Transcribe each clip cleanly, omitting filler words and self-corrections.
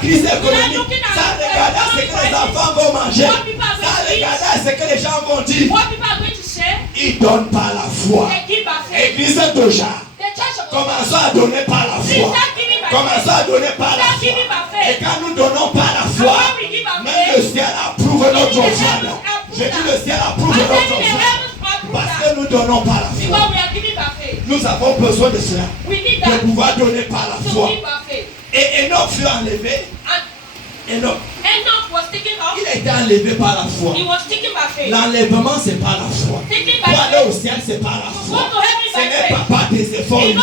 crise économique. Sans regarder ce que les enfants vont manger. Sans regarder ce que les gens vont dire. Ils donnent par la foi. Église d'Oja. Commençons à donner par la foi. Commençons à donner par la foi. Et quand nous donnons par la foi, même le ciel approuve notre offrande. Je dis le ciel approuve notre offrande. Parce que nous donnons par la foi. Nous avons besoin de cela. De pouvoir donner par la foi. Et Enoch fut enlevé. Enoch il a été enlevé par la foi. L'enlèvement c'est par la foi. Pour aller au ciel c'est par la foi. Ce n'est pas par tes efforts humains.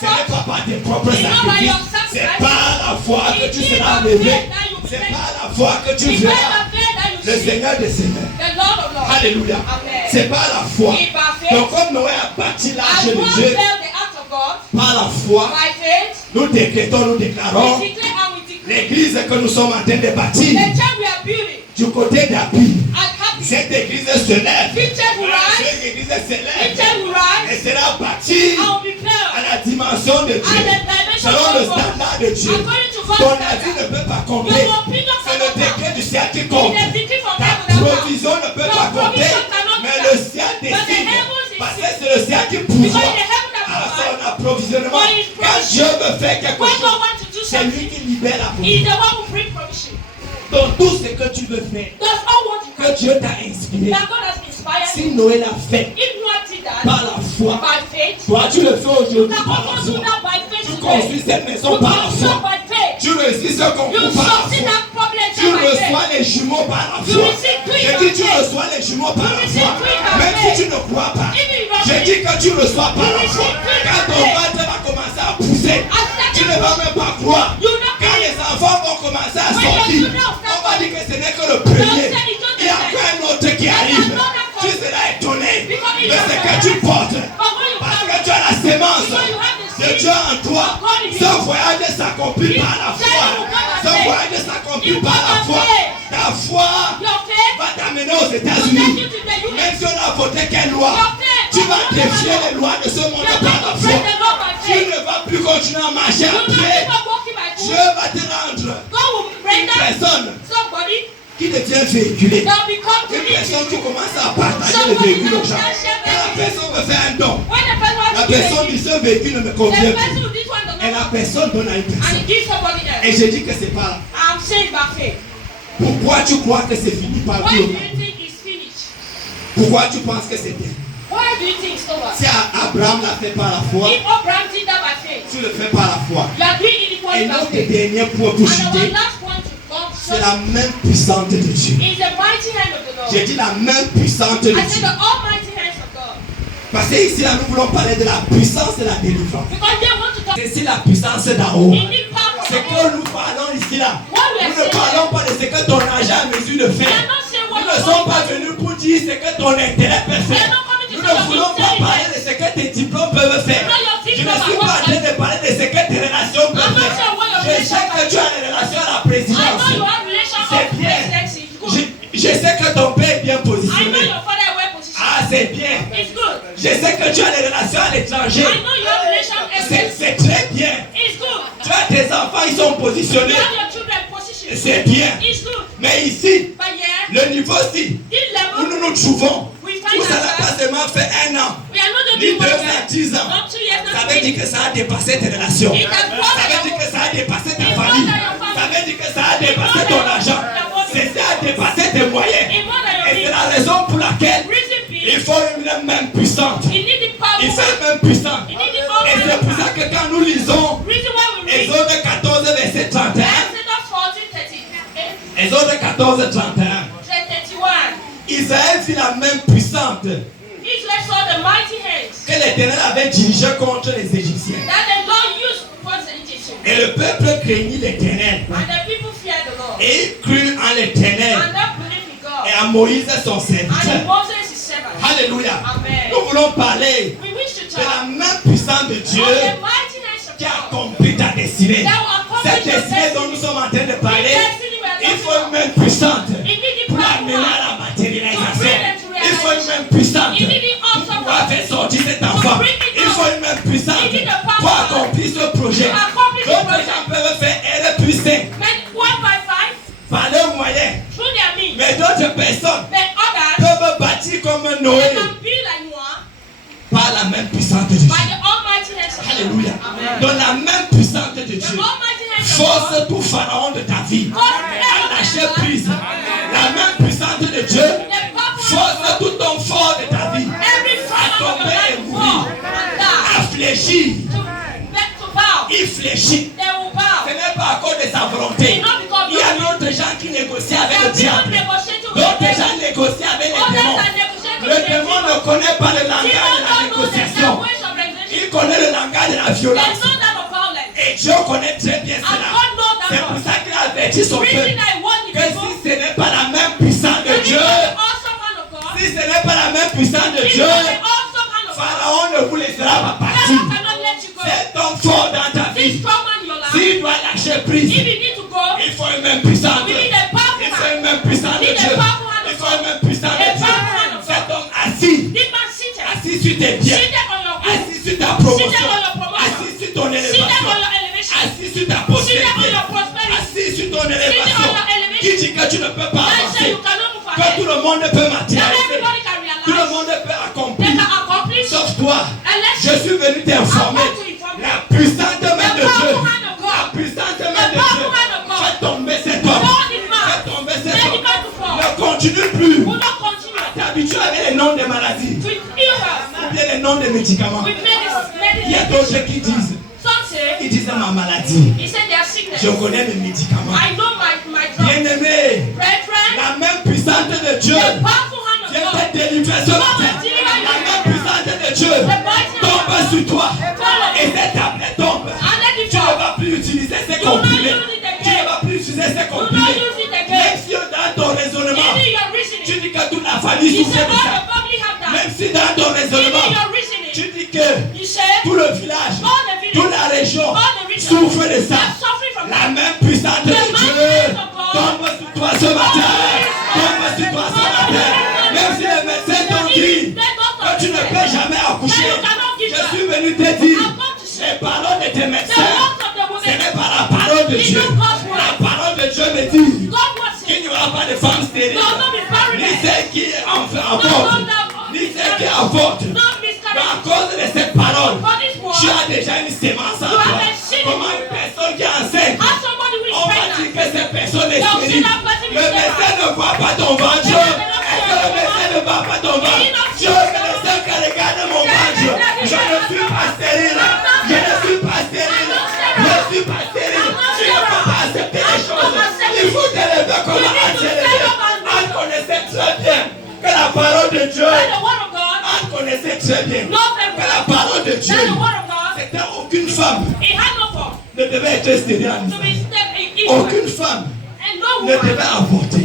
Ce n'est pas par tes propres sacrifices. C'est par la foi que tu seras enlevé. C'est par la foi que tu verras le Seigneur des Seigneurs. Alléluia. C'est par la foi. Donc comme Noé a bâti l'arche de Dieu, par la foi, nous décrétons, nous déclarons l'église que nous sommes en train de bâtir du côté d'Abi. Cette église se lève. Cette église se lève. Elle sera bâtie à la dimension de Dieu, selon le standard de Dieu. Ton avis ne peut pas compter. C'est le décret du ciel qui compte. Ta provision ne peut pas compter, mais le ciel décide. Parce que c'est le ciel qui pourvoit à son approvisionnement. Quand Dieu veut faire quelque chose, c'est lui qui libère la provision. Dans tout ce que tu veux faire, que Dieu t'a inspiré, si Noé l'a fait par la foi, toi tu le fais aujourd'hui par la foi. Tu construis cette maison par la foi. Tu réussis ce concours par la foi. Tu reçois les jumeaux par la foi. Je dis tu reçois les jumeaux par la foi. Même si tu ne crois pas, je dis que tu reçois par la foi. Quand ton ventre va commencer à pousser, tu ne vas même pas croire. Quand les enfants vont commencer à sortir, on va dire que ce n'est que le premier. Il y a encore un autre qui arrive. Tu seras étonné de ce que tu portes. Parce que tu as la sémence de Dieu en toi. Ce voyage s'accomplit par la foi. Ce voyage s'accomplit par la foi. Ta foi va t'amener aux États-Unis. Même si on a voté quelle loi, tu vas défier les lois de ce monde par la foi. Tu ne vas plus continuer à marcher après. Dieu va te rendre une personne qui devient véhiculée. Une personne qui commence à partager le véhicule aux gens. Quand la personne veut faire un don, la personne dit ce véhicule ne me convient plus. Et la personne donne à une personne. Et je dis que c'est pas là. Pourquoi tu crois que c'est fini par Dieu? Pourquoi tu penses que c'est bien? Si Abraham l'a fait par la foi, tu le fais par la foi. Et notre dernier point pour chuter, c'est la main puissante de Dieu. J'ai dit la main puissante de Dieu. Parce que ici, là, nous voulons parler de la puissance de la délivrance. C'est ici la puissance d'en haut. C'est que nous parlons ici, là. Nous ne parlons pas de ce que ton argent a mesure de faire. Nous ne sommes pas venus pour dire ce que ton intérêt peut faire. Nous ne voulons pas parler de ce que tes diplômes peuvent faire. Je ne suis pas en train de parler de ce que tes relations peuvent faire. Je sais que tu as des relations à la présidence. C'est bien. Je sais que ton père est bien positionné. Ah, c'est bien. Je sais que tu as des relations à l'étranger. C'est très bien. Tu as tes enfants, ils sont positionnés. C'est bien. Mais ici, le niveau-ci, où nous nous trouvons, où ça n'a pas seulement fait 1 an, ni 2 ans, 10 ans, ça veut dire que ça a dépassé tes relations. Ça veut dire que ça a dépassé ta famille. Ça veut dire que ça a dépassé ton argent. Ça a dépassé tes moyens. Et c'est la raison pour laquelle il faut une main puissante. Il faut une main puissante. Et c'est pour ça que quand nous lisons Exode 14, verset 31, Exode 14, 31, Israël fit la main puissante que l'Éternel avait dirigée contre les Égyptiens. Et le peuple craignit l'Éternel. Et il crut en l'Éternel et à Moïse son serviteur. Alléluia. Nous voulons parler de la main puissante de Dieu qui a accompli ta destinée. Cette destinée dont nous sommes en train de parler, il faut une main puissante pour amener à la matérialisation. Il faut une main puissante pour pouvoir faire sortir cet enfant. Il faut une main puissante pour accomplir ce projet. D'autres gens peuvent faire R+5. dans la même puissance de Dieu, force tout pharaon de ta vie à lâcher prise. La même puissance de Dieu, force tout ton fort de ta vie à tomber et mourir, à fléchir. Il fléchit. Ce n'est pas à cause de sa volonté. Il y a d'autres gens qui négocient avec le diable. D'autres gens négocient avec les démons. Le démon ne connaît pas le langage de la négociation. Il connaît le langage de la violence. Et Dieu connaît très bien cela. C'est pour ça qu'il a averti son peuple que si ce n'est pas la même puissance de Dieu, si ce n'est pas la même puissance de Dieu, Pharaon ne vous laissera pas partir. C'est ton fort dans ta vie. S'il doit lâcher prise, il faut une même puissance. Il faut une même puissance de Dieu. Il faut une même puissance de Dieu. Cet homme assis sur tes biens, assis sur ta promotion, assis sur ton élévation, assis sur ta postérité, assis sur ton élévation, qui dit que tu ne peux pas avancer, que tout le monde peut matérialiser, tout le monde peut accomplir, sauf toi. Je suis venu t'informer. La puissance de main de Dieu, la puissance de main de Dieu, fais tomber cet homme, fais tomber cet homme. Ne continue plus à t'habituer avec les noms des maladies ou bien les noms des médicaments. Il y a d'autres qui disent, ils disent ma maladie, je connais mes médicaments. Bien-aimé, la même puissance de Dieu vient te délivrer ce matin. La même puissance de Dieu tombe sur toi et cette tablette tombe. Tu ne vas plus utiliser ces comprimés. Tu ne vas plus utiliser ces comprimés. Même si dans ton raisonnement, tu dis que toute la famille souffre de ça. Même si dans ton raisonnement, tu dis que tout le village, toute la région souffre de ça. La même puissance de Dieu tombe sur toi ce matin. Tombe sur toi ce matin. Même si les médecins t'ont dit que tu ne peux jamais accoucher, je suis venu te dire, les paroles de tes médecins, ce n'est pas la parole de Dieu. La parole de Dieu me dit qu'il n'y aura pas de femme stérile, ni celle qui avorte, ni celle qui avorte. À cause de cette parole, tu as déjà une sémence en toi. Comment une personne qui est enceinte, on va dire que cette personne est stérile. Le médecin ne voit pas ton ventre. Est-ce que le médecin ne voit pas ton ventre? Dieu est le seul qui regarde mon ventre. Je ne suis pas stérile. Je ne suis pas stérile. Je ne suis pas stérile. Tu ne peux pas accepter les choses. Il faut t'élever comme un on connaissait très bien que la parole de Dieu, on connaissait très bien que la parole de Dieu, c'était aucune femme ne devait être stérile. Aucune femme ne devait avorter.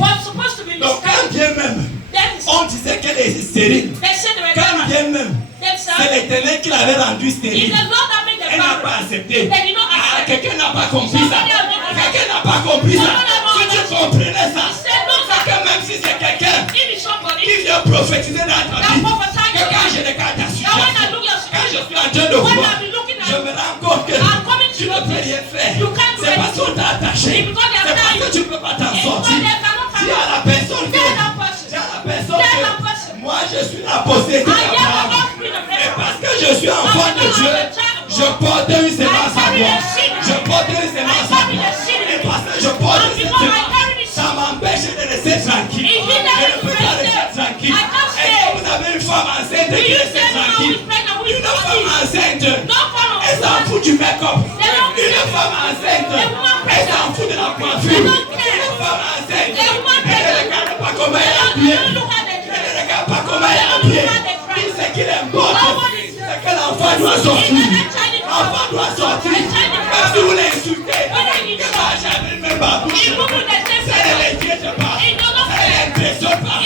Donc quand bien même on disait qu'elle est stérile, quand bien même c'est l'Éternel qui l'avait rendue stérile, elle n'a pas accepté. Ah, quelqu'un n'a pas compris ça. Quelqu'un n'a pas compris ça. Si tu comprenais ça, c'est que même si c'est quelqu'un qui vient prophétiser dans ta vie, que quand je regarde ta situation, quand je suis en train de voir, je me rends compte que tu ne peux rien faire. C'est parce qu'on t'a attaché. C'est parce que tu ne peux pas t'en sortir. Dis à la personne que moi je suis la postérité d'Abraham. Et parce que je suis enfant de Dieu, je porte une sémence à moi. Je porte une sémence à moi. Et parce que je porte cette sémence, ça m'empêche de rester tranquille. Je ne peux pas rester tranquille. Est-ce que vous avez une femme enceinte qui reste tranquille? Une femme enceinte, elle s'en fout du make-up. Une femme enceinte, elle s'en fout de la coiffure. Une femme enceinte, elle ne regarde pas comment elle est habillée. Elle ne regarde pas comment elle est habillée. Tout ce qu'il importe, c'est que l'enfant doit sortir. L'enfant doit sortir. Même si vous l'insultez, que ça jamais même pas bouche. C'est les yeux, je parle. Ça ne l'impressionne pas. Ça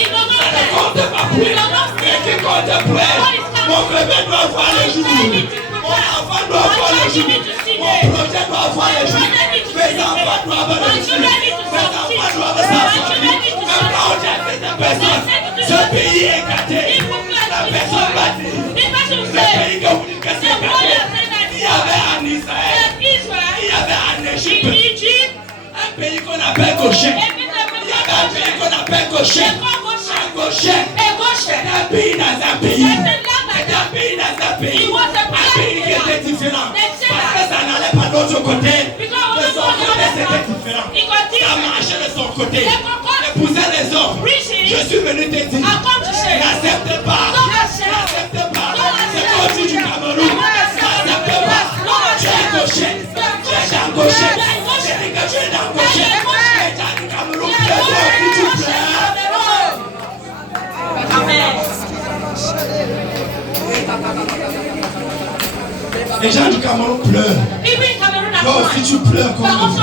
ne compte pas pour elle. Mais qui compte pour elle? Mon bébé doit voir le jour. Mon enfant doit voir le jour. Mon projet doit voir le jour. Mes enfants doivent voir le jour. Mes enfants doivent s'asseoir. Même quand on dit à cette personne, ce pays est gâté. La personne va dire, le pays que vous dites que c'est gâté. Il y avait en Israël, il y avait en Égypte, un pays qu'on appelle Goshen. Il y avait un pays qu'on appelle Goshen. Goshen, c'est un pays dans un pays. C'est un pays dans un pays. Un pays qui était différent. Parce que ça l'autre côté, de son côté c'était différent. Ça marchait de son côté. Épouser les hommes. Je suis venu te dire, n'accepte pas. N'accepte pas. C'est comme du Cameroun. N'accepte pas. Tu es gaucher. Tu es à gaucher. Je dis que tu es à gaucher. Tu es du Cameroun. Les gens du Cameroun pleurent. Toi aussi tu pleures comme nous.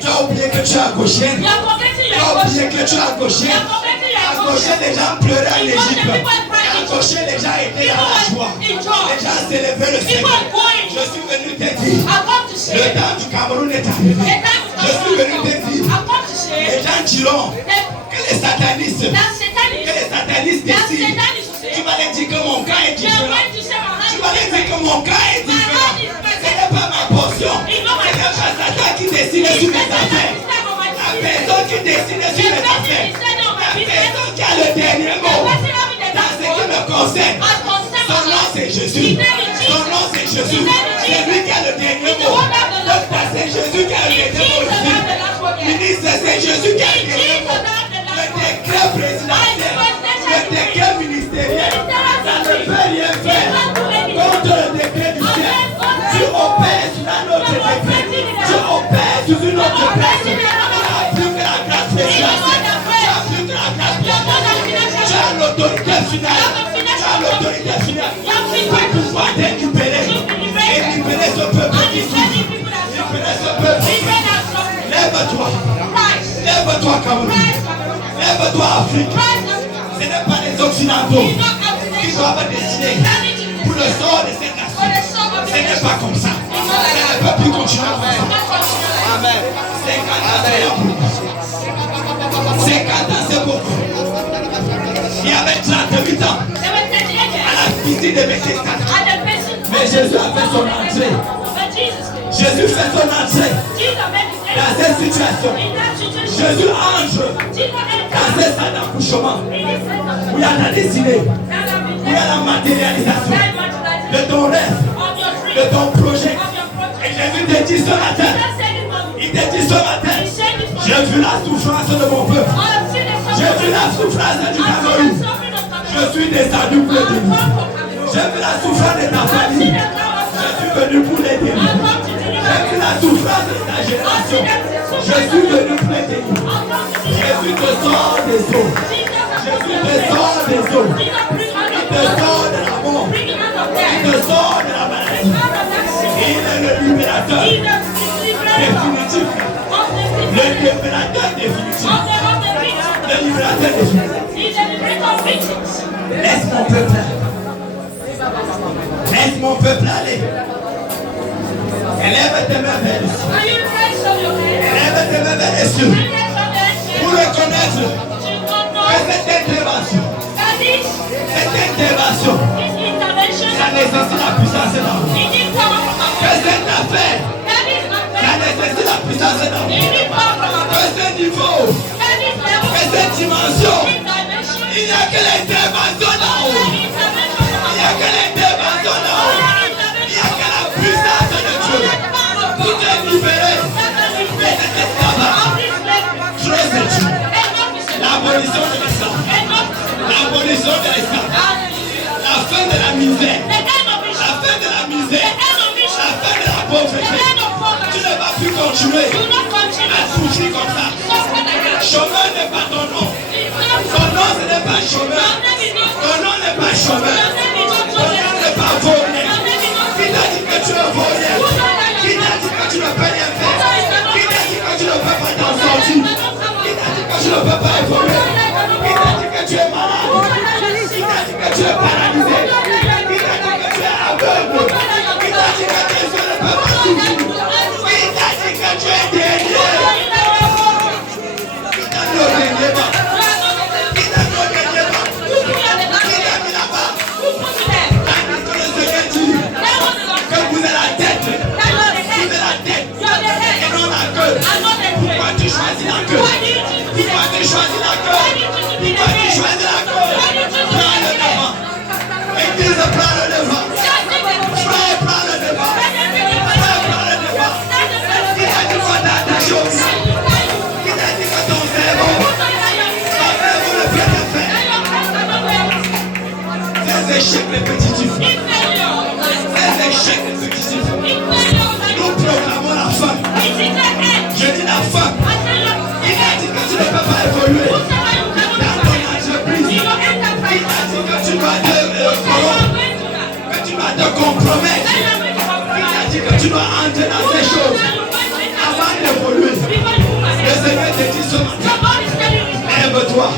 Tu as oublié que tu es à gaucher. Tu as oublié que tu es à gaucher. À gaucher, les gens pleuraient en Égypte. À gaucher, les gens étaient dans la joie. Les gens s'élevaient le Seigneur. Je suis venu te dire, le temps du Cameroun est arrivé. Je suis venu te dire, les gens diront que les satanistes décident. Tu m'allais dire que mon cas est différent. Tu m'allais dire que mon cas est différent. Ce n'est pas ma portion. Ce n'est pas Satan qui décide sur mes affaires. La personne qui décide sur mes affaires. La personne qui a le dernier mot. Dans ce qui me concerne. Son nom c'est Jésus. Son nom c'est Jésus. C'est lui qui a le dernier mot. Donc c'est Jésus qui a le dernier mot ici. Ministre, c'est Jésus qui a le dernier mot. Le décret présidentiel. Le décret ministériel. Ça ne peut rien faire contre le décret du ciel. Tu opères sur un autre décret. Tu opères sur une autre place. Tu as plus que la grâce spéciale. Tu as plus que la grâce spéciale. Tu as l'autorité finale. Tu as l'autorité finale. Pour pouvoir t'équiper. Et libérer ce peuple ici. Libérer ce peuple. Lève-toi. Lève-toi Cameroun. Lève-toi Afrique. Ce n'est pas les Occidentaux qui doivent décider pour le sort de cette nation. Ce n'est pas comme ça. Ça ne peut plus continuer comme ça. Amen. 50 ans c'est beaucoup. Il y avait 38 ans à la visite de Bethesda. Mais Jésus a fait son entrée. Jésus fait son entrée dans cette situation. Jésus entre dans cette salle d'accouchement où il y a la destinée, où il y a la matérialisation de ton rêve, de ton projet. Et Jésus te dit ce matin, il te dit ce matin, j'ai vu la souffrance de mon peuple, j'ai vu la souffrance du Cameroun, je suis descendu pour les délivrer. J'ai vu la souffrance de ta famille, je suis venu pour les délivrer. J'ai vu la souffrance de ta génération, je suis venu pour les délivrer. Jésus te sort des eaux. Jésus te sort des eaux. Il te sort de la mort. Il te sort de la maladie. Il est le libérateur définitif. Le libérateur définitif. Le libérateur définitif. Laisse mon peuple aller. Laisse mon peuple aller. Élève tes mains vers le ciel. Élève tes mains vers le ciel. Pour reconnaître que cette intervention, ça nécessite la puissance d'amour. Que cette affaire, ça nécessite la puissance d'amour. Que ce niveau, que cette dimension, il n'y a que l'intervention d'amour. Il n'y a que l'intervention d'amour. Il n'y a que la puissance de Dieu pour te libérer de cet esclavage. L'abolition de l'esclavage. L'abolition de l'esclavage. La fin de la misère. La fin de la misère. La fin de la pauvreté. Tu ne vas plus continuer à souffrir comme ça. Chômeur n'est pas ton nom. Ton nom ce n'est pas chômeur. Ton nom n'est pas chômeur. Ton nom n'est pas vaurien. Qui t'a dit que tu es vaurien? Qui t'a dit que tu ne peux rien faire? Qui t'a dit que tu ne peux pas t'en sortir? Tu ne peux pas évoluer. Il t'a dit que tu es malade. Il t'a dit que tu es paralysé. Il t'a dit que tu es aveugle. Il t'a dit que tes yeux ne peuvent pas s'ouvrir. Il t'a dit que tu es dernier. Il t'a dit au dernier banc. Il t'a dit au dernier banc. Il t'a mis là-bas. Tandis que le Seigneur dit que vous êtes la tête. Vous êtes la tête. Et non la queue. Pourquoi tu choisis la queue? Pourquoi tu choisis dois entrer dans ces choses avant d'évoluer. Le Seigneur te dit ce matin, lève-toi.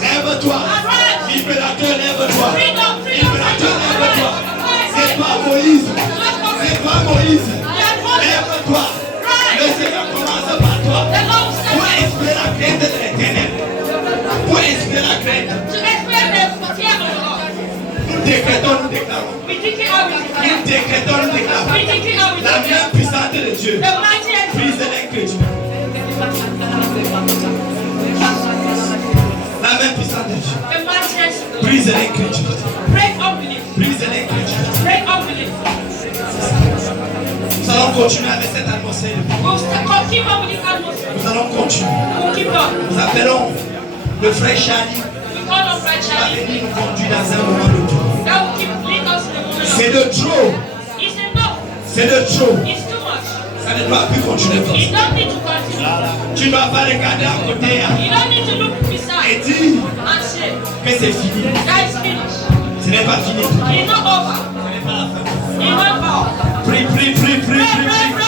Lève-toi. Libérateur, lève-toi. Libérateur, lève-toi. C'est toi Moïse. C'est toi Moïse. Lève-toi. Le Seigneur commence par toi. Pour inspirer la crainte de l'Éternel. Pour inspirer la crainte. Nous décrétons, nous déclarons. Nous décrétons, nous déclarons. La main puissante de Dieu. Brise l'incrédulité. La main puissante de Dieu. Brise l'incrédulité. Brise l'incrédulité. Nous allons continuer avec cette atmosphère. Nous allons continuer. Nous appelons le frère Charlie. Qui va venir nous conduire dans un moment de tout. C'est de trop. C'est de trop. Ça ne doit plus continuer comme ça. Tu ne dois pas regarder à côté et dire que c'est fini. Ce n'est pas fini. Ce n'est pas la fin. Prie, prie, prie, prie, prie, prie.